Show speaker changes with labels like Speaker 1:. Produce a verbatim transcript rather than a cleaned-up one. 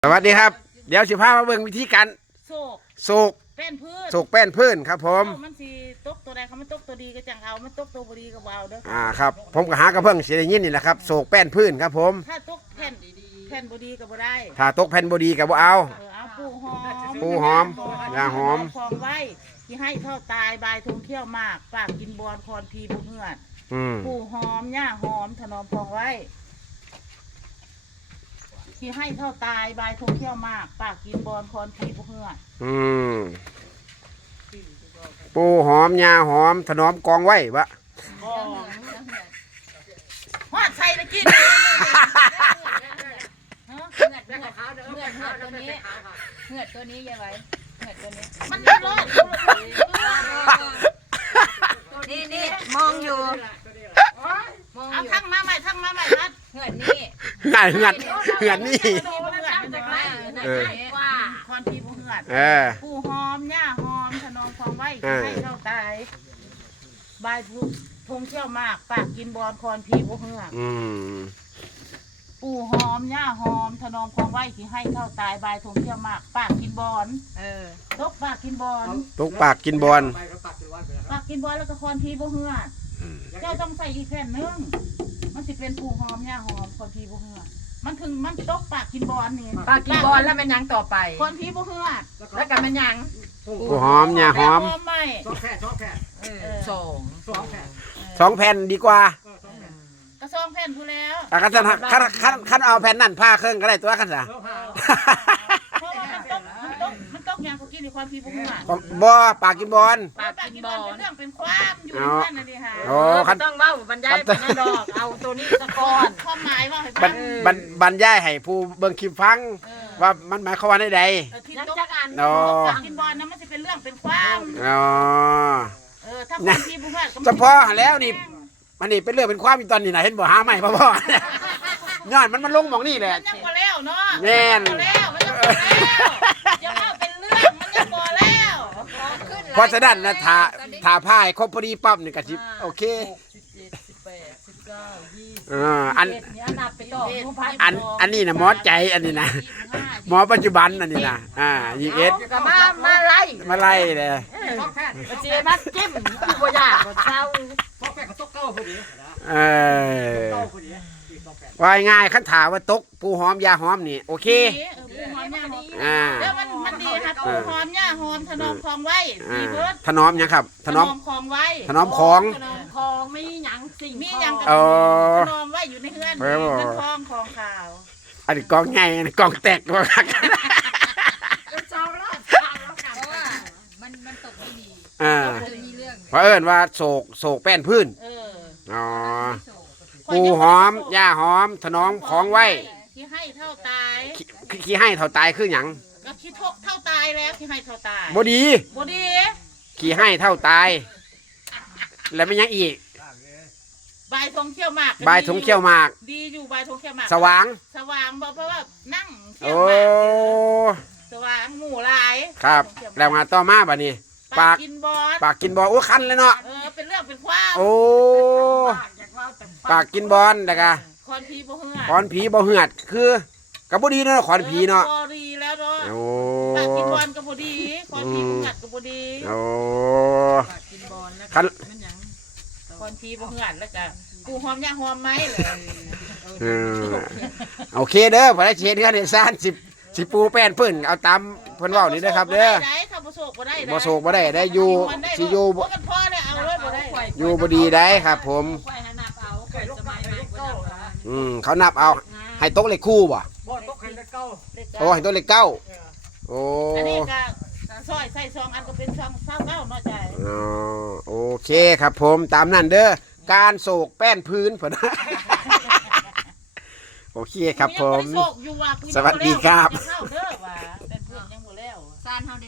Speaker 1: สวัสดีครับเดี๋ยวสิพามาเบิ่งวิธีการ
Speaker 2: โศก
Speaker 1: โศก
Speaker 2: แป้นพื้น
Speaker 1: โศกแป้นพื้นครับผม
Speaker 2: มันสิตกตัวใดเขามันตกตัวดีก็จังเอามันตกตัวบ่ดีก็บ่เอาเด้อ
Speaker 1: อ่าครับผมก็หากระเพิ่งสิได้ยินนี่แหละครับโศกแป้นพื้นครับผม
Speaker 2: ถ้าตกแผ่นแผ่นบ่ดีก็บ่ได้
Speaker 1: ถ้าตกแผ่นบ่ดีก็บ่เอา
Speaker 2: เออเอาปูหอม
Speaker 1: ปูหอมยาหอม
Speaker 2: ของไว้ที่ให้เท่าตายบายทงเที่ยวมากปากกินบอนคอนพีบุเหือดปูหอมหญ้าหอมถนอมพองไว้ที่ให้เท่าตายบายทงเที่ยวมากปากกินบอนคอนพีบุเหือด
Speaker 1: อืมปูหอมหญ้าหอมถนอมกองไว้วะ
Speaker 2: ฮอดใส่ตะกี้เหือดเหือดเหือดเหือดตัวนี้เหือดตัวนี้ยังไงเหือดตัวนี้มันไม่รอด
Speaker 3: นี่นี่มองอยู่
Speaker 2: มองอยู่ทั้งมาใหม่ทั้งมาใหม่ทัด
Speaker 3: เหือดนี่
Speaker 1: ง่ายเหือดเหือดนี่
Speaker 2: เออคอนพีบุเหือดปูหอมหญ้าหอมถนอมคลองไว้ให้เท่าตายบายทุกทงเที่ยวมากปากกินบอลคอนพีบุเหือดปูหอมหญ้าหอมถนอมคลองไว้ที่ให้เท่าตายบายทงเที่ยวมากปากกินบอลเออตกปากกินบอล
Speaker 1: ตกปากกินบอล
Speaker 2: ปากกินบอลแล้วก็คอนพีบุเหือดเจ้าต้องใส่อีกแผ่นนึงมันสิเป็นปูหอมหญ้าหอมคอนพีบุเหือดมันถึงมันตกปากกินบอลนี่
Speaker 3: ปากกินบอลแล้วมันยังต่อไป
Speaker 2: คอนพีบุเหือด
Speaker 3: แล้วกันมันยัง
Speaker 1: ปูหอมหญ้าหอม
Speaker 2: ไม่
Speaker 4: สองแผ่นสองแผ่น
Speaker 3: สอง
Speaker 4: สองแผ่น
Speaker 1: สองแผ่นดีกว่
Speaker 2: ากระซองแผ่นพูแล้ว
Speaker 1: อ่ะคันคันคันคันเอาแผ่นนั่นผ้าเครื่องก็ได้ตัวคันซะ
Speaker 2: เพราะว่ามันตกมันตกมันตกอย่างเขากินในความพีบุ้งอ่ะ
Speaker 1: บ่ปากกินบอล
Speaker 2: ปากกินบอลเป็นเรื่องเป็นความอยู่นั่นน่ะดิค่ะ
Speaker 1: โอ้
Speaker 3: คันต้องเว้าบรรยายเป็นดอกเอาตัวนี้สะก่อน
Speaker 2: ความหมายว่าให้
Speaker 1: ฟังบรรบรรยายให้ผู้เบิ่งคลิปฟังว่ามันหมายความว่าใด
Speaker 2: ๆยังจักอันปากกินบอลนั้นมันจะเป็นเรื่องเป็นความ
Speaker 1: อ๋อ
Speaker 2: เออถ้าความพีบุ้งอ่ะ
Speaker 1: เฉพาะแล้วนี่มันนี่เป็นเรื่องเป็นความอยู่ตอนนี้นะเห็นบ่หาใหม่พ่อพ่อย้อนมันมันลงหมองนี่แหละ
Speaker 2: มันยังบ่แล้วเนาะ
Speaker 1: แน่น
Speaker 2: บ่แล้วมันยังบ่แล้วยังเอาเป็นเรื่องมันยังบ่แล้ว
Speaker 1: เพราะฉะนั้นนะถ้าถ้าพายครบพอดีปั๊บนี่ก็สิโอเคอันอันอันนี้นะหมอใจอันนี้นะหมอปัจจุบันอันนี้นะอ่ายี่เอส
Speaker 3: มามาไล่
Speaker 1: มาไล่เลย
Speaker 3: เจียมาจิ้มคือบ่ยากบ่เศร้า
Speaker 1: เออว่าง่ายขั้นถามว่าตกปูหอมยาหอมนี่โอเค
Speaker 2: ปูหอมยาหอมอ่าแล้วมันมันดีครับปูหอมยาหอมถนอมคลองไว้ดีเพิ่น
Speaker 1: ถนอมยังครับ
Speaker 2: ถนอมคลองไว้
Speaker 1: ถนอมของ
Speaker 2: ถนอมคลองไม่หยังสิ่งมีหยังกับถนอมไว้อยู่ในเฮือนเฮือนคลองคลองขาว
Speaker 1: อันนี้กองไงกองแตกตัวคัก
Speaker 3: เจ้าลอดทางแล้วค่ะเพราะว่ามันมันตกไม่ดี
Speaker 1: อ่าเพราะเอิ้นว่าโศกโศกแป้นพื้น
Speaker 2: เออ
Speaker 1: อ๋อปูหอมหญ้าหอมถนอมของไว้
Speaker 2: ที่ให้เท่าตาย
Speaker 1: ขี้ให้เท่าตายคือหยัง
Speaker 2: ก็ขี้ทกเท่าตายแล้วที่ให้เท่าตาย
Speaker 1: บ่ดี
Speaker 2: บ่ดี
Speaker 1: ขี้ให้เท่าตายแล้วมันยังอีก
Speaker 2: ใบทงเขี้ยวหมาก
Speaker 1: ใบทงเขี้ยวหมาก
Speaker 2: ดีอยู่ใบทงเขี้ยวหมาก
Speaker 1: สว่าง
Speaker 2: สว่างบอกเพราะว่านั่งเขี้ยวหมากสว่างหมู่ลาย
Speaker 1: ครับแล้วมาต่อมาบัดนี้
Speaker 2: ปากกินบอล
Speaker 1: ปากกินบอลโอ้คันเลยเนาะ
Speaker 2: เออเป็นเรื่องเป็นความ
Speaker 1: โอ้ปากกินบอลแต่กะ
Speaker 2: คอนผีบ่เหือด
Speaker 1: คอนผีบ่เหือดคือกับบ่ดีเนาะคอนผีเนาะ
Speaker 2: บ่ดีแล้วเนาะ
Speaker 1: โอ้
Speaker 2: ปากกินบอลกับบ่ดีคอนผีบ่เหือดกับบ่ดี
Speaker 1: โอ้
Speaker 2: ปากกินบอลแล้วมันหยังคอนผีบ่เหือดแล้วก็กูหอมย่างหอมไหมเลย
Speaker 1: โอเคเด้อพอได้เช็ดกันในซ่านสิสิปูแป้นเพิ่นเอาตามเพิ่นเว้านี่เด้อครับเด้อ
Speaker 2: บ่โศกบ่ได้
Speaker 1: บ่โศกบ่ได้ได้อยู่สิอยู่บ่อยู่บ่ดีได้ครับผมอืมเขานับเอาให้โต๊ะเลขคู่บ่โอ้ให้โต๊ะเลขเก้าโอ้
Speaker 2: อันนี้ก็ซอยใส่ซองอันก็เป็นซองเศร้าเก้าเนาะใจ
Speaker 1: อ๋อโอเคครับผมตามนั้นเด้อการโศกแป้นพื้นเพิ่นโอเคครับผมสวัสดีครับ